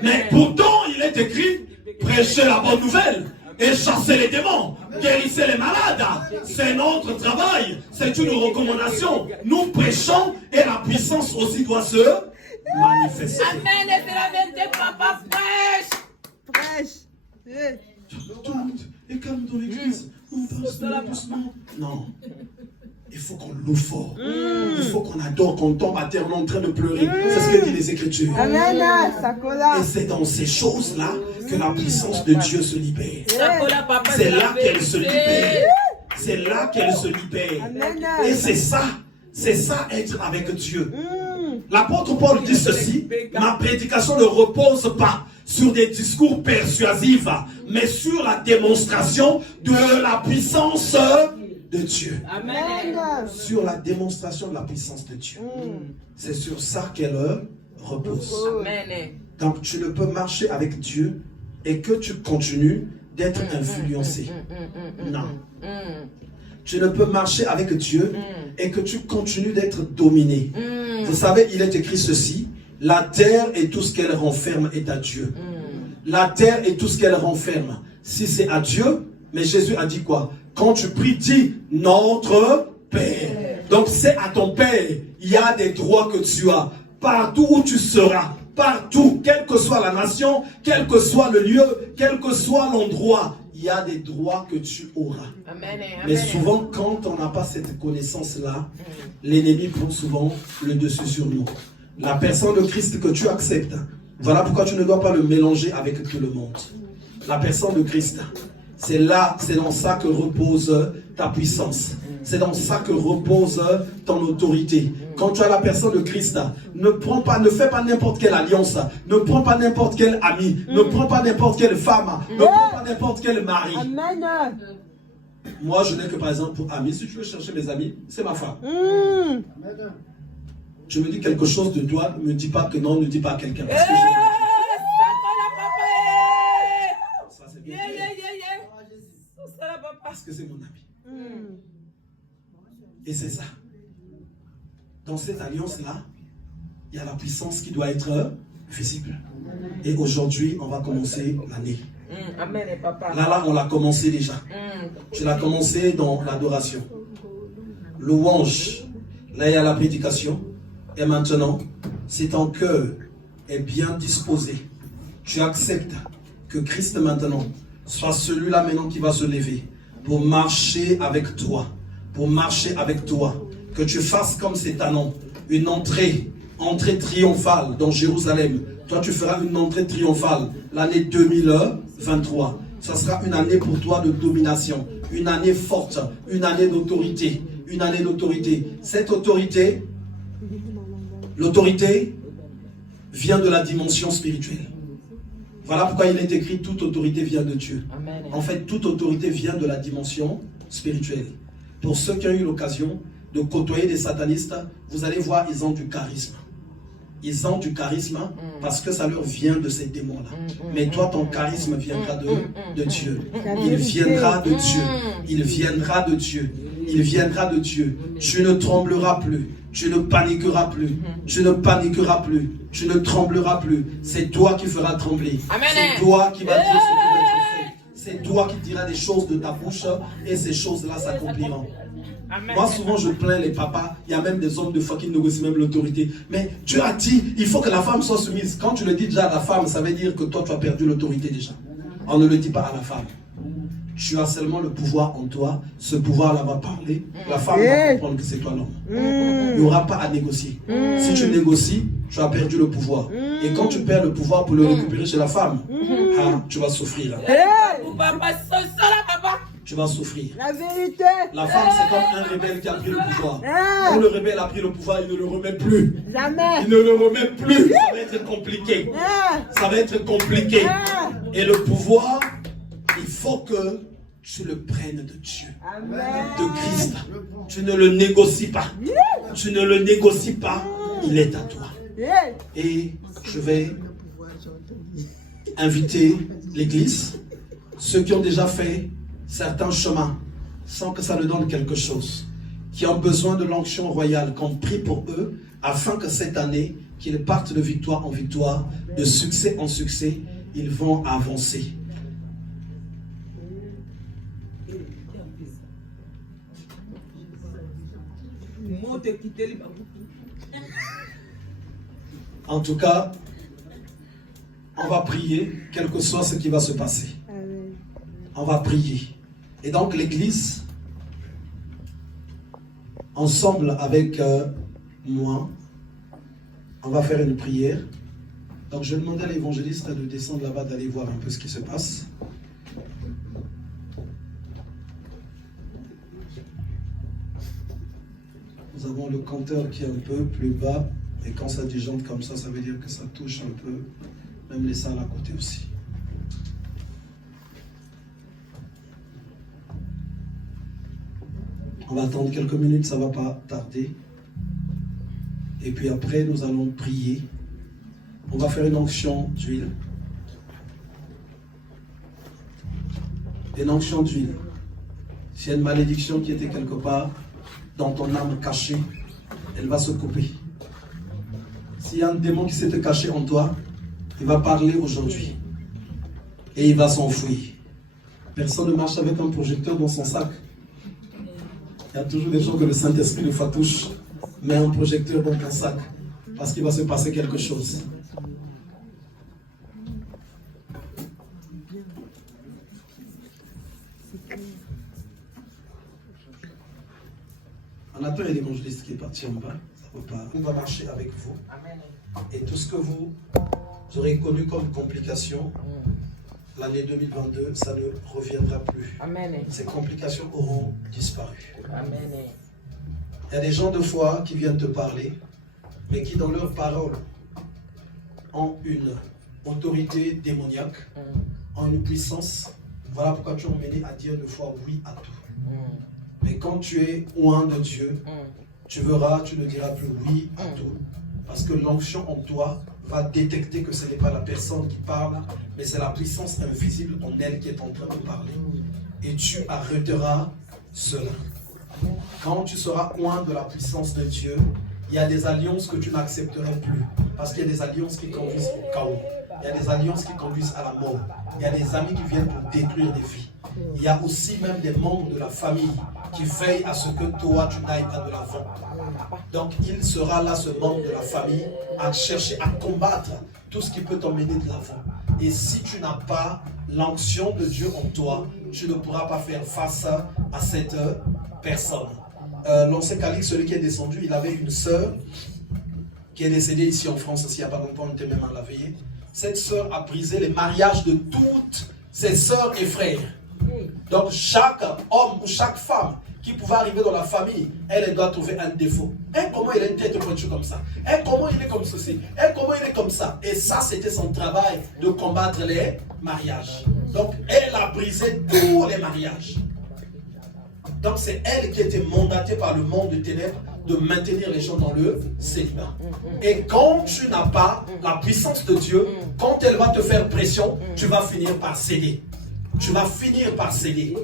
Mais pourtant, il est écrit, prêchez la bonne nouvelle et chassez les démons, guérissez les malades. C'est notre travail, c'est une recommandation. Nous prêchons et la puissance aussi doit se manifester. Amen, et papa prêche. Et calme dans l'église. On parle doucement. Non. Il faut qu'on loue fort. Il faut qu'on adore, qu'on tombe à terre, on est en train de pleurer. C'est ce que disent les Écritures. Amen. Et c'est dans ces choses-là que la puissance de Dieu se libère. C'est là qu'elle se libère. C'est là qu'elle se libère. Et c'est ça être avec Dieu. L'apôtre Paul dit ceci, ma prédication ne repose pas sur des discours persuasifs, mais sur la démonstration de la puissance de Dieu. Amen. Sur la démonstration de la puissance de Dieu. C'est sur ça qu'elle repose. Amen. Donc tu ne peux marcher avec Dieu et que tu continues d'être influencé. Non. Tu ne peux marcher avec Dieu et que tu continues d'être dominé. Vous savez, il est écrit ceci, la terre et tout ce qu'elle renferme est à Dieu. La terre et tout ce qu'elle renferme, si c'est à Dieu, mais Jésus a dit quoi? Quand tu pries, dis notre Père. Donc c'est à ton Père, il y a des droits que tu as. Partout où tu seras, partout, quelle que soit la nation, quel que soit le lieu, quel que soit l'endroit, il y a des droits que tu auras. Amen. Mais souvent, quand on n'a pas cette connaissance-là, l'ennemi prend souvent le dessus sur nous. La personne de Christ que tu acceptes, voilà pourquoi tu ne dois pas le mélanger avec tout le monde. La personne de Christ, c'est là, c'est dans ça que repose ta puissance. C'est dans ça que repose ton autorité. Quand tu as la personne de Christ, ne fais pas n'importe quelle alliance, ne prends pas n'importe quel ami, ne prends pas n'importe quelle femme, ne prends pas n'importe quel mari. Amen. Moi, je n'ai que par exemple pour amis. Si tu veux chercher mes amis, c'est ma femme. Tu me dis quelque chose de toi, ne me dis pas que non, ne dis pas à quelqu'un. Parce que ça, c'est bien. Parce que c'est mon ami. Et c'est ça. Dans cette alliance-là, il y a la puissance qui doit être visible. Et aujourd'hui, on va commencer l'année. Amen, papa. Là, on l'a commencé déjà. Tu l'as commencé dans l'adoration. Louange. Là, il y a la prédication. Et maintenant, si ton cœur est bien disposé, tu acceptes que Christ maintenant soit celui-là maintenant qui va se lever pour marcher avec toi. Pour marcher avec toi. Que tu fasses comme cet annonce, une entrée triomphale dans Jérusalem. Toi, tu feras une entrée triomphale l'année 2023. Ça sera une année pour toi de domination, une année forte, une année d'autorité, une année d'autorité. Cette autorité, l'autorité vient de la dimension spirituelle. Voilà pourquoi il est écrit toute autorité vient de Dieu. Amen. En fait, toute autorité vient de la dimension spirituelle. Pour ceux qui ont eu l'occasion de côtoyer des satanistes, vous allez voir, ils ont du charisme. Ils ont du charisme parce que ça leur vient de ces démons-là. Mais toi, ton charisme viendra de Dieu. Il viendra de Dieu. Il viendra de Dieu. Il viendra de Dieu. Tu ne trembleras plus. Tu ne paniqueras plus. Tu ne paniqueras plus. Tu ne trembleras plus. C'est toi qui feras trembler. C'est toi qui vas dire ce qui va être fait. C'est toi qui diras des choses de ta bouche et ces choses-là s'accompliront. Moi, souvent, je plains les papas. Il y a même des hommes de foi qui négocient même l'autorité. Mais Dieu a dit, il faut que la femme soit soumise. Quand tu le dis déjà à la femme, ça veut dire que toi, tu as perdu l'autorité déjà. On ne le dit pas à la femme. Tu as seulement le pouvoir en toi. Ce pouvoir-là va parler. La femme va comprendre que c'est toi l'homme. Il n'y aura pas à négocier. Si tu négocies, tu as perdu le pouvoir. Et quand tu perds le pouvoir pour le récupérer chez la femme, tu vas souffrir. Tu vas souffrir. La vérité. La femme, c'est comme un rebelle qui a pris le pouvoir. Quand le rebelle a pris le pouvoir, il ne le remet plus. Jamais. Il ne le remet plus. Ça va être compliqué. Ça va être compliqué. Et le pouvoir, il faut que tu le prennes de Dieu. Amen. De Christ. Tu ne le négocies pas. Tu ne le négocies pas. Il est à toi. Et je vais inviter l'église, ceux qui ont déjà fait certains chemins sans que ça leur donne quelque chose, qui ont besoin de l'onction royale, qu'on prie pour eux, afin que cette année, qu'ils partent de victoire en victoire, de succès en succès, ils vont avancer. En tout cas, on va prier, quel que soit ce qui va se passer. On va prier. Et donc l'église, ensemble avec moi, on va faire une prière. Donc je vais demander à l'évangéliste de descendre là-bas, d'aller voir un peu ce qui se passe. Nous avons le compteur qui est un peu plus bas. Et quand ça disjoncte comme ça, ça veut dire que ça touche un peu, même les salles à côté aussi. On va attendre quelques minutes, ça ne va pas tarder. Et puis après, nous allons prier. On va faire une onction d'huile. Une onction d'huile. S'il y a une malédiction qui était quelque part dans ton âme cachée, elle va se couper. S'il y a un démon qui s'est caché en toi, il va parler aujourd'hui. Et il va s'enfuir. Personne ne marche avec un projecteur dans son sac. Il y a toujours des gens que le Saint-Esprit, le fatouche, met un projecteur dans ton sac. Parce qu'il va se passer quelque chose. On attend un évangéliste qui est parti en bas. Ça va pas. On va marcher avec vous. Et tout ce que vous aurez connu comme complications, l'année 2022, ça ne reviendra plus. Amen. Ces complications auront disparu. Amen. Il y a des gens de foi qui viennent te parler, mais qui dans leurs paroles ont une autorité démoniaque, ont une puissance. Voilà pourquoi tu es emmené à dire 2 fois oui à tout. Mais quand tu es loin de Dieu, tu verras, tu ne diras plus oui à tout. Parce que l'onction en toi va détecter que ce n'est pas la personne qui parle, mais c'est la puissance invisible en elle qui est en train de parler. Et tu arrêteras cela. Quand tu seras loin de la puissance de Dieu, il y a des alliances que tu n'accepterais plus. Parce qu'il y a des alliances qui conduisent au chaos. Il y a des alliances qui conduisent à la mort. Il y a des amis qui viennent pour détruire des vies. Il y a aussi même des membres de la famille qui veillent à ce que toi, tu n'ailles pas de l'avant. Donc, il sera là, ce membre de la famille, à chercher, à combattre tout ce qui peut t'emmener de l'avant. Et si tu n'as pas l'onction de Dieu en toi, tu ne pourras pas faire face à cette personne. L'ancien Calix, celui qui est descendu, il avait une sœur qui est décédée ici en France aussi il n'y a pas longtemps, on était même à la veillée. Cette sœur a brisé les mariages de toutes ses sœurs et frères. Donc chaque homme ou chaque femme qui pouvait arriver dans la famille, elle doit trouver un défaut. Et comment il a une tête pointue comme ça? Et comment il est comme ceci? Et comment il est comme ça? Et ça, c'était son travail de combattre les mariages. Donc elle a brisé tous les mariages. Donc c'est elle qui était mandatée par le monde de ténèbres de maintenir les gens dans le célibat. Et quand tu n'as pas la puissance de Dieu, quand elle va te faire pression, tu vas finir par céder. Tu vas finir par céder.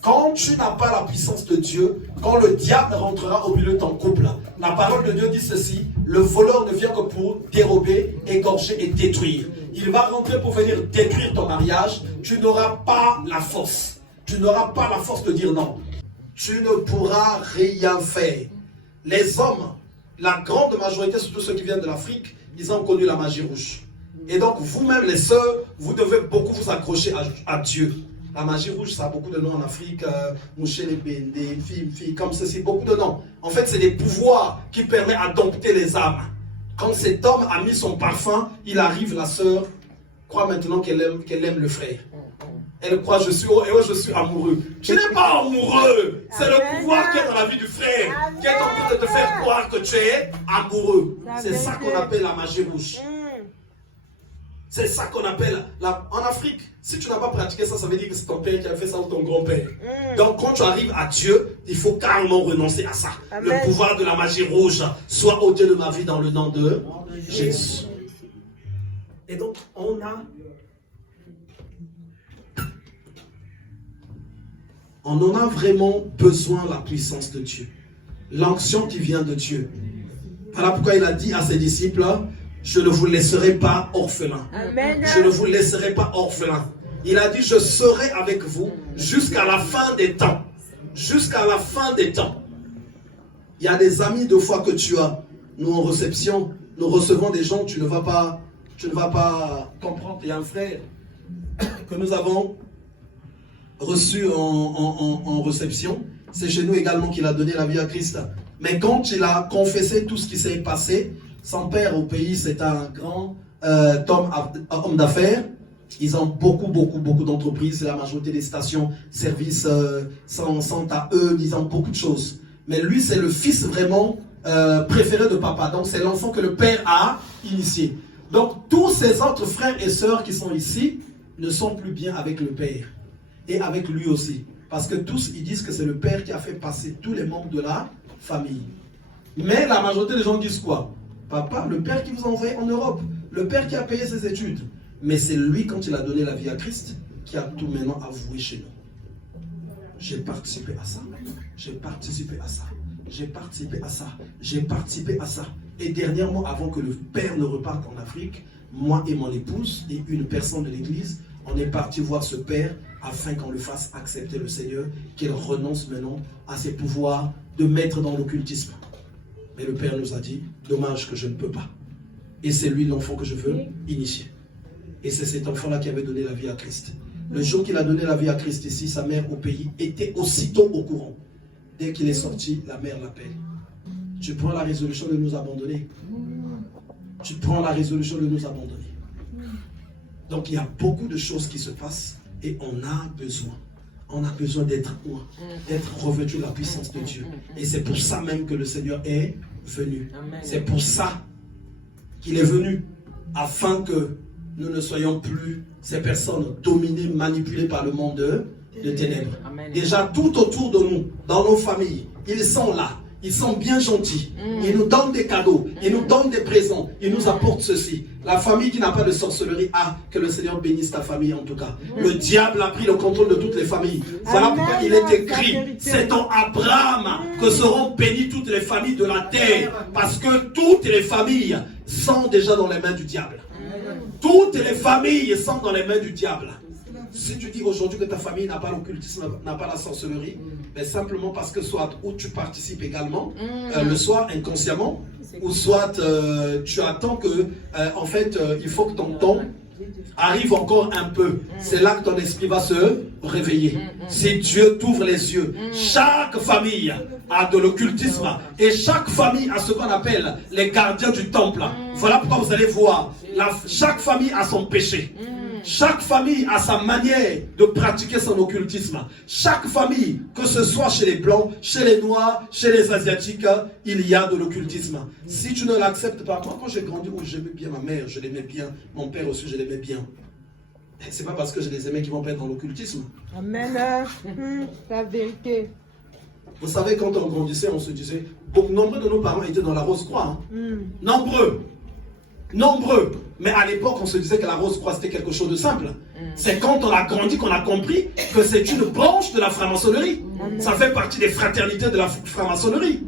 Quand tu n'as pas la puissance de Dieu, quand le diable rentrera au milieu de ton couple, la parole de Dieu dit ceci: le voleur ne vient que pour dérober, égorger et détruire. Il va rentrer pour venir détruire ton mariage. Tu n'auras pas la force. Tu n'auras pas la force de dire non. Tu ne pourras rien faire. Les hommes, la grande majorité, surtout ceux qui viennent de l'Afrique, ils ont connu la magie rouge. Et donc, vous-même, les sœurs, vous devez beaucoup vous accrocher à Dieu. La magie rouge, ça a beaucoup de noms en Afrique. Mouché les Bende, fille, comme ceci, beaucoup de noms. En fait, c'est des pouvoirs qui permettent à dompter les âmes. Quand cet homme a mis son parfum, il arrive, la sœur croit maintenant qu'elle aime le frère. Elle croit, je suis amoureux. Tu n'es pas amoureux. C'est le pouvoir qui est dans la vie du frère, qui est en train de te faire croire que tu es amoureux. C'est ça qu'on appelle la magie rouge. C'est ça qu'on appelle, en Afrique, si tu n'as pas pratiqué ça, ça veut dire que c'est ton père qui a fait ça ou ton grand-père. Donc quand tu arrives à Dieu, il faut carrément renoncer à ça. Amen. Le pouvoir de la magie rouge soit ôté de ma vie dans le nom de Jésus. Et donc on en a vraiment besoin, la puissance de Dieu. L'onction qui vient de Dieu. Voilà pourquoi il a dit à ses disciples: je ne vous laisserai pas orphelins. Amen. Je ne vous laisserai pas orphelins. Il a dit: je serai avec vous jusqu'à la fin des temps. Jusqu'à la fin des temps. Il y a des amis de foi que tu as. Nous en réception, nous recevons des gens, tu ne vas pas comprendre. Il y a un frère que nous avons reçu en réception. C'est chez nous également qu'il a donné la vie à Christ. Mais quand il a confessé tout ce qui s'est passé, son père au pays, c'est un grand homme d'affaires. Ils ont beaucoup d'entreprises. C'est la majorité des stations services sont à eux. Ils ont beaucoup de choses. Mais lui, c'est le fils vraiment préféré de papa. Donc, c'est l'enfant que le père a initié. Donc, tous ses autres frères et sœurs qui sont ici ne sont plus bien avec le père. Et avec lui aussi. Parce que tous, ils disent que c'est le père qui a fait passer tous les membres de la famille. Mais la majorité des gens disent quoi? Papa, le père qui vous a envoyé en Europe, le père qui a payé ses études. Mais c'est lui, quand il a donné la vie à Christ, qui a tout maintenant avoué chez nous. J'ai participé à ça, j'ai participé à ça, j'ai participé à ça, j'ai participé à ça. Et dernièrement, avant que le père ne reparte en Afrique, moi et mon épouse et une personne de l'église, on est parti voir ce père afin qu'on le fasse accepter le Seigneur, qu'il renonce maintenant à ses pouvoirs de maître dans l'occultisme. Mais le père nous a dit: dommage que je ne peux pas. Et c'est lui l'enfant que je veux initier. Et c'est cet enfant-là qui avait donné la vie à Christ. Le jour qu'il a donné la vie à Christ ici, sa mère au pays était aussitôt au courant. Dès qu'il est sorti, la mère l'appelle. Tu prends la résolution de nous abandonner. Tu prends la résolution de nous abandonner. Donc il y a beaucoup de choses qui se passent et on a besoin. On a besoin d'être revêtu de la puissance de Dieu. Et c'est pour ça même que le Seigneur est venu. C'est pour ça qu'il est venu. Afin que nous ne soyons plus ces personnes dominées, manipulées par le monde de ténèbres. Déjà tout autour de nous, dans nos familles, ils sont là. Ils sont bien gentils. Ils nous donnent des cadeaux. Ils nous donnent des présents. Ils nous apportent ceci. La famille qui n'a pas de sorcellerie, que le Seigneur bénisse ta famille en tout cas. Le diable a pris le contrôle de toutes les familles. Voilà pourquoi il est écrit, c'est en Abraham que seront bénies toutes les familles de la terre. Parce que toutes les familles sont déjà dans les mains du diable. Toutes les familles sont dans les mains du diable. Si tu dis aujourd'hui que ta famille n'a pas l'occultisme, n'a pas la sorcellerie, mais simplement parce que soit où tu participes également, le soir inconsciemment, ou soit tu attends que, en fait, il faut que ton temps arrive encore un peu. C'est là que ton esprit va se réveiller. Si Dieu t'ouvre les yeux, chaque famille a de l'occultisme et chaque famille a ce qu'on appelle les gardiens du temple. Voilà pourquoi vous allez voir, chaque famille a son péché. Chaque famille a sa manière de pratiquer son occultisme. Chaque famille, que ce soit chez les Blancs, chez les Noirs, chez les Asiatiques, il y a de l'occultisme. Si tu ne l'acceptes pas, moi quand j'ai grandi, j'aimais bien ma mère, je l'aimais bien, mon père aussi, je l'aimais bien. C'est pas parce que je les aimais qu'ils vont pas être dans l'occultisme. Amen. La vérité. Vous savez, quand on grandissait, on se disait, nombreux de nos parents étaient dans la Rose-Croix. Nombreux. Mais à l'époque, on se disait que la Rose-Croix, c'était quelque chose de simple. C'est quand on a grandi qu'on a compris que c'est une branche de la franc-maçonnerie. Ça fait partie des fraternités de la franc-maçonnerie.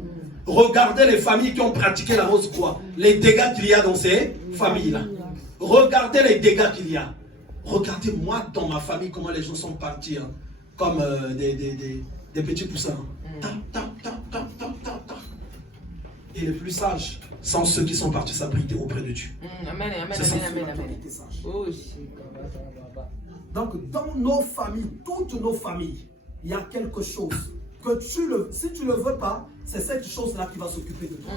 Regardez les familles qui ont pratiqué la Rose-Croix. Les dégâts qu'il y a dans ces familles-là. Regardez les dégâts qu'il y a. Regardez-moi dans ma famille comment les gens sont partis. Comme des petits poussins. Et les plus sages sont ceux qui sont partis s'abriter auprès de Dieu. Amen, amen, amen, amen. Donc dans nos familles, toutes nos familles, il y a quelque chose que si tu ne le veux pas, c'est cette chose-là qui va s'occuper de toi.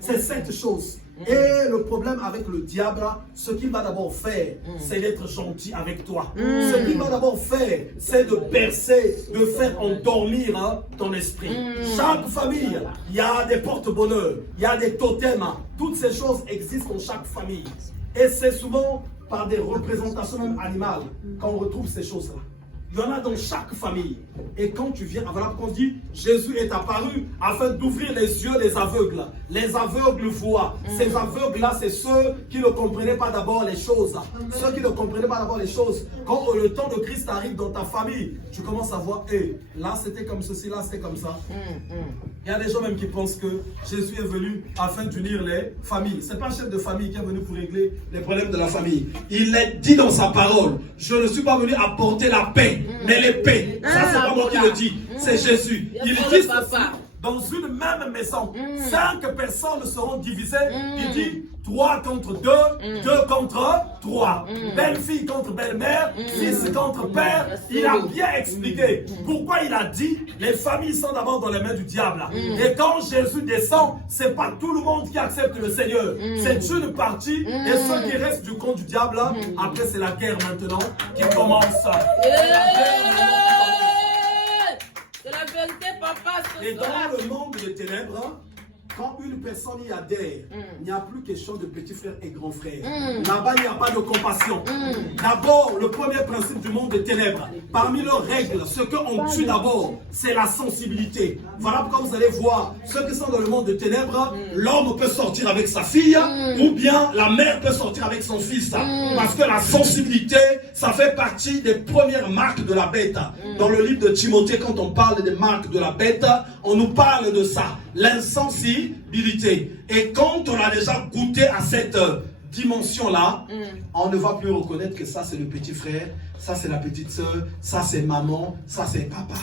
C'est cette chose. Et le problème avec le diable, ce qu'il va d'abord faire, c'est d'être gentil avec toi. Ce qu'il va d'abord faire, c'est de bercer, de faire endormir ton esprit. Chaque famille, il y a des porte-bonheur, il y a des totems. Toutes ces choses existent dans chaque famille. Et c'est souvent par des représentations même animales qu'on retrouve ces choses-là. Il y en a dans chaque famille. Et quand tu viens, voilà pourquoi on dit, Jésus est apparu afin d'ouvrir les yeux des aveugles. Les aveugles voient. Ces aveugles-là, c'est ceux qui ne comprenaient pas d'abord les choses. Ceux qui ne comprenaient pas d'abord les choses. Quand le temps de Christ arrive dans ta famille, tu commences à voir, là c'était comme ceci, là c'était comme ça. Il y a des gens même qui pensent que Jésus est venu afin d'unir les familles. Ce n'est pas un chef de famille qui est venu pour régler les problèmes de la famille. Il est dit dans sa parole, je ne suis pas venu apporter la paix, mais l'épée. Ça, c'est pas moi qui le dis, c'est Jésus. Il dit dans une même maison, 5 personnes seront divisées. Il dit 3 contre 2, 2 contre 3. Belle-fille contre belle-mère, fils contre père. Il a bien expliqué pourquoi il a dit les familles sont d'abord dans les mains du diable. Et quand Jésus descend, c'est pas tout le monde qui accepte le Seigneur. C'est une partie et ceux qui restent du camp du diable. Après, c'est la guerre maintenant qui commence. C'est la vérité, papa. Et dans le monde des ténèbres, quand une personne y adhère, il n'y a plus question de petit frère et grand frère. Là-bas, il n'y a pas de compassion. D'abord, le premier principe du monde des ténèbres, parmi leurs règles, ce qu'on tue d'abord, c'est la sensibilité. Voilà pourquoi vous allez voir, ceux qui sont dans le monde des ténèbres, l'homme peut sortir avec sa fille, ou bien la mère peut sortir avec son fils. Parce que la sensibilité, ça fait partie des premières marques de la bête. Dans le livre de Timothée, quand on parle des marques de la bête, on nous parle de ça. L'insensibilité. Et quand on a déjà goûté à cette dimension-là, on ne va plus reconnaître que ça c'est le petit frère, ça c'est la petite soeur, ça c'est maman, ça c'est papa.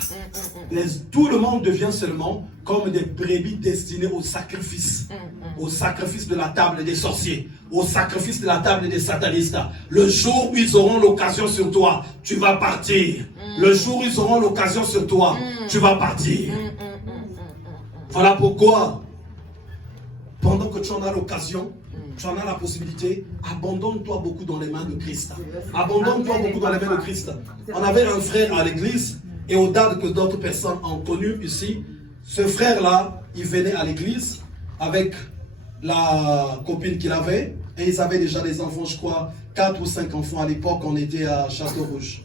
Tout le monde devient seulement comme des brebis destinées au sacrifice de la table des sorciers, au sacrifice de la table des satanistes. Le jour où ils auront l'occasion sur toi, tu vas partir. Le jour où ils auront l'occasion sur toi, tu vas partir. Voilà pourquoi, pendant que tu en as l'occasion, tu en as la possibilité, abandonne-toi beaucoup dans les mains de Christ. Abandonne-toi beaucoup dans les mains de Christ. On avait un frère à l'église, et au-delà que d'autres personnes ont connu ici, ce frère-là, il venait à l'église avec la copine qu'il avait, et ils avaient déjà des enfants, je crois, 4 ou 5 enfants à l'époque, on était à Château-Rouge.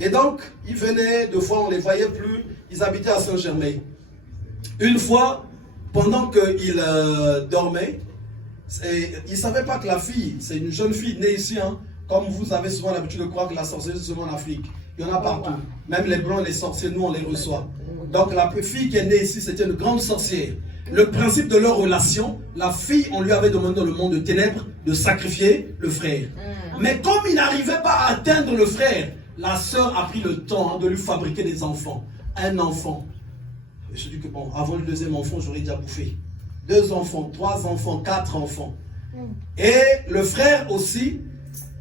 Et donc, ils venaient, deux fois on ne les voyait plus, ils habitaient à Saint-Germain. Une fois, pendant qu'ils dormaient, ils ne savaient pas que la fille, c'est une jeune fille née ici, hein, comme vous avez souvent l'habitude de croire que la sorcellerie c'est seulement en Afrique. Il y en a partout. Même les blancs et les sorciers, nous on les reçoit. Donc la fille qui est née ici, c'était une grande sorcière. Le principe de leur relation, la fille, on lui avait demandé dans le monde de ténèbres de sacrifier le frère. Mais comme il n'arrivait pas à atteindre le frère, la sœur a pris le temps de lui fabriquer des enfants. Un enfant. Et je dis que bon, avant le deuxième enfant, j'aurais déjà bouffé. 2 enfants, 3 enfants, 4 enfants. Et le frère aussi,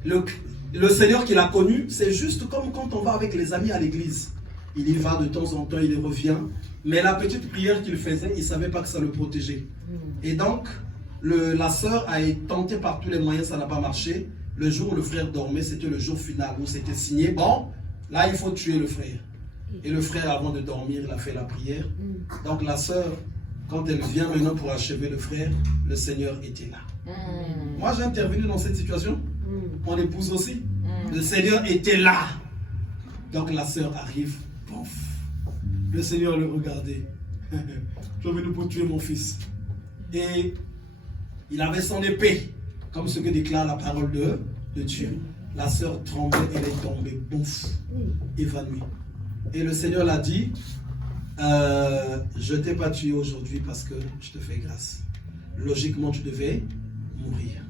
le Seigneur qu'il a connu, c'est juste comme quand on va avec les amis à l'église. Il y va de temps en temps, il y revient. Mais la petite prière qu'il faisait, il ne savait pas que ça le protégeait. Et donc, la sœur a été tentée par tous les moyens, ça n'a pas marché. Le jour où le frère dormait, c'était le jour final où c'était signé. Bon, là, il faut tuer le frère. Et le frère, avant de dormir, il a fait la prière. Donc la sœur, quand elle vient maintenant pour achever le frère, le Seigneur était là. Moi, j'ai intervenu dans cette situation. Mon épouse aussi. Le Seigneur était là. Donc la sœur arrive. Pouf. Le Seigneur le regardait. Je suis venu pour tuer mon fils. Et il avait son épée, comme ce que déclare la parole de Dieu. La sœur tremblait, elle est tombée. Pouf. Évanouie. Et le Seigneur l'a dit, je ne t'ai pas tué aujourd'hui parce que je te fais grâce. Logiquement, tu devais mourir.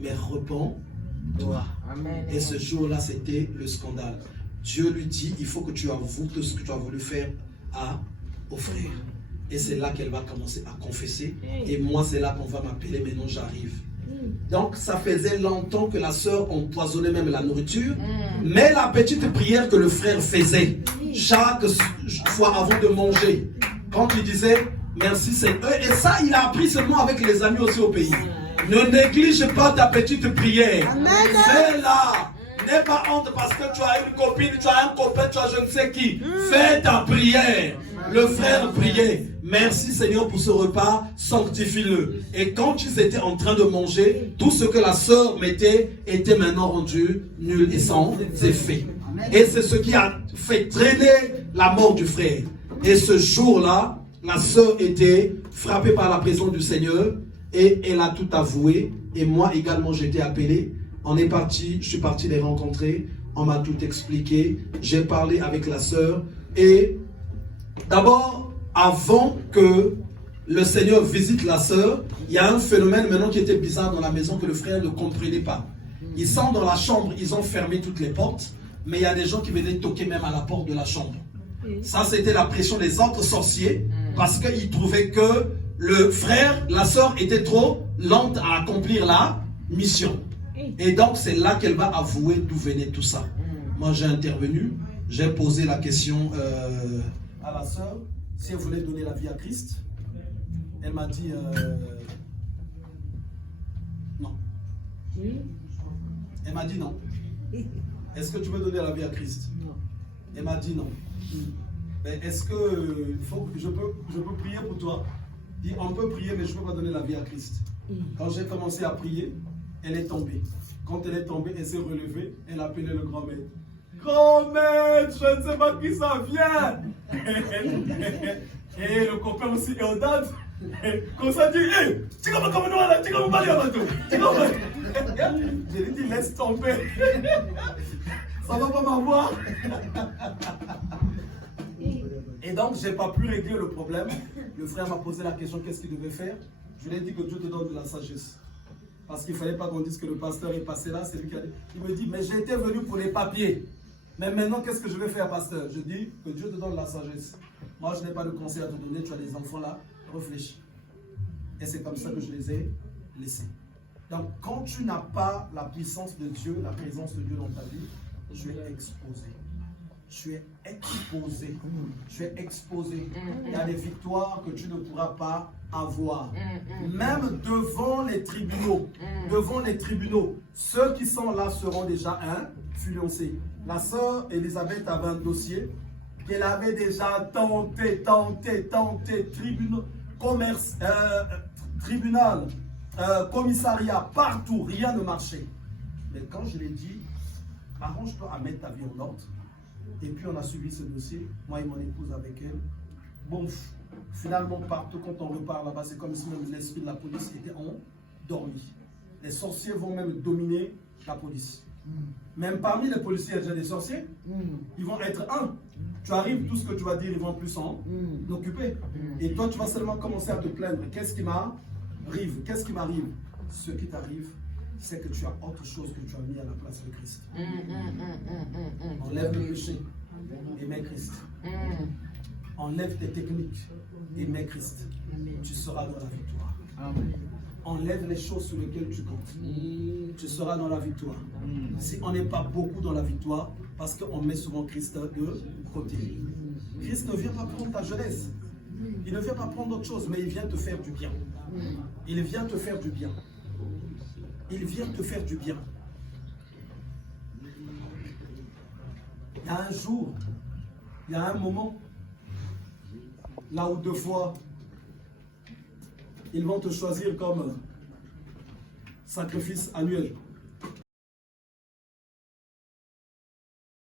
Mais repens-toi. Et ce jour-là, c'était le scandale. Dieu lui dit, il faut que tu avoues tout ce que tu as voulu faire au frère. Et c'est là qu'elle va commencer à confesser. Et moi, c'est là qu'on va m'appeler, maintenant j'arrive. Donc, ça faisait longtemps que la sœur empoisonnait même la nourriture. Mais la petite prière que le frère faisait chaque fois avant de manger, quand il disait merci Seigneur, et ça il a appris seulement avec les amis aussi au pays. Ne néglige pas ta petite prière. Fais-la. N'aie pas honte parce que tu as une copine, tu as un copain, tu as je ne sais qui. Fais ta prière. Le frère priait. Merci Seigneur pour ce repas, sanctifie-le. Et quand ils étaient en train de manger, tout ce que la sœur mettait était maintenant rendu nul et sans effet. Et c'est ce qui a fait traîner la mort du frère. Et ce jour-là, la sœur était frappée par la présence du Seigneur et elle a tout avoué. Et moi également, j'ai été appelé. On est parti, je suis parti les rencontrer. On m'a tout expliqué. J'ai parlé avec la sœur. Et d'abord, avant que le Seigneur visite la sœur, il y a un phénomène maintenant qui était bizarre dans la maison que le frère ne comprenait pas. Ils sont dans la chambre, ils ont fermé toutes les portes, mais il y a des gens qui venaient toquer même à la porte de la chambre. Ça, c'était la pression des autres sorciers, parce qu'ils trouvaient que le frère, la sœur était trop lente à accomplir la mission. Et donc, c'est là qu'elle va avouer d'où venait tout ça. Moi, j'ai intervenu, j'ai posé la question à la sœur, si elle voulait donner la vie à Christ. Elle m'a dit non. Elle m'a dit non. Est-ce que tu veux donner la vie à Christ? Non. Elle m'a dit non. Mais est-ce que je peux prier pour toi? Dit, on peut prier, mais je ne peux pas donner la vie à Christ. Quand j'ai commencé à prier, elle est tombée. Quand elle est tombée, elle s'est relevée, elle a appelé le grand maître. Grand maître, je ne sais pas qui ça vient. Et le copain aussi est en date. Comme ça dit, hey, tu vas comme nous là, tu vas me parler à bateau. Je lui dis, laisse tomber. Ça va pas m'avoir. Et donc, je n'ai pas pu régler le problème. Le frère m'a posé la question, qu'est-ce qu'il devait faire? Je lui ai dit que Dieu te donne de la sagesse. Parce qu'il ne fallait pas qu'on dise que le pasteur est passé là, c'est lui qui a dit. Il me dit, mais j'étais venu pour les papiers. Mais maintenant, qu'est-ce que je vais faire, pasteur? Je dis que Dieu te donne la sagesse. Moi, je n'ai pas de conseil à te donner, tu as des enfants là, réfléchis. Et c'est comme ça que je les ai laissés. Donc, quand tu n'as pas la puissance de Dieu, la présence de Dieu dans ta vie, tu es exposé. tu es exposé. Tu es exposé. Il y a des victoires que tu ne pourras pas avoir. Même devant les tribunaux. Devant les tribunaux. Ceux qui sont là seront déjà influencés. La sœur Elisabeth avait un dossier qu'elle avait déjà tenté, tribunal, commissariat, partout, rien ne marchait. Mais quand je l'ai dit, arrange-toi à mettre ta vie en ordre. Et puis on a suivi ce dossier, moi et mon épouse avec elle. Bon, finalement, partout quand on repart là-bas, c'est comme si même l'esprit de la police était endormi. Les sorciers vont même dominer la police. Même parmi les policiers, il y a déjà des sorciers. Ils vont être un. Tu arrives, tout ce que tu vas dire, ils vont plus s'en occuper. Et toi, tu vas seulement commencer à te plaindre. Qu'est-ce qui m'arrive? Qu'est-ce qui m'arrive? Ce qui t'arrive, c'est que tu as autre chose que tu as mis à la place de Christ. Enlève le péché et mets Christ. Enlève tes techniques et mets Christ. Tu seras dans la victoire. Amen. Enlève les choses sur lesquelles tu comptes. Tu seras dans la victoire. Si on n'est pas beaucoup dans la victoire, parce qu'on met souvent Christ de côté. Christ ne vient pas prendre ta jeunesse. Il ne vient pas prendre autre chose, mais il vient te faire du bien. Il vient te faire du bien. Il vient te faire du bien. Il y a un jour, il y a un moment, là où deux fois, ils vont te choisir comme sacrifice annuel.